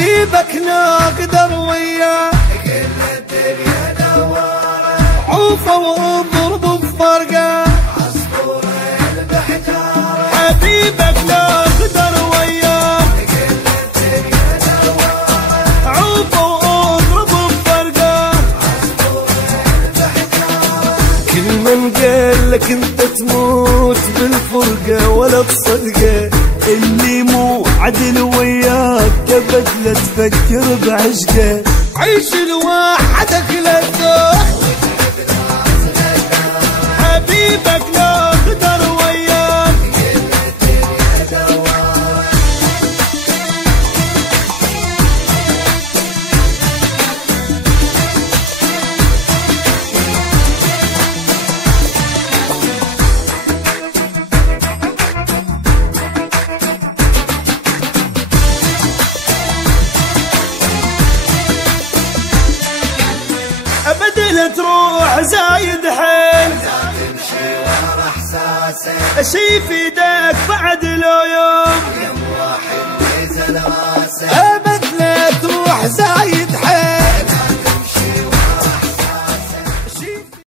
حبيبك نقدر وياه كل الدنيا دواره، عوفه واضرب بفرقه عصفوره بحجاره. حبيبك نقدر وياه كل الدنيا دواره، عوفه واضرب بفرقه عصفوره بحجاره. كل من قال لك انت تموت بالفرقه ولا تصدقه، اللي مو عدل وياك ابد لا تفكر بعشقه. عيش لوحدك للذوق حبيبك لا قدر وياك كل الدنيا دواره. ابد لا تروح زايد حيل، لا تمشي ورا احساسك، شي في يدك بعد لو يوم واحد نزل راسك.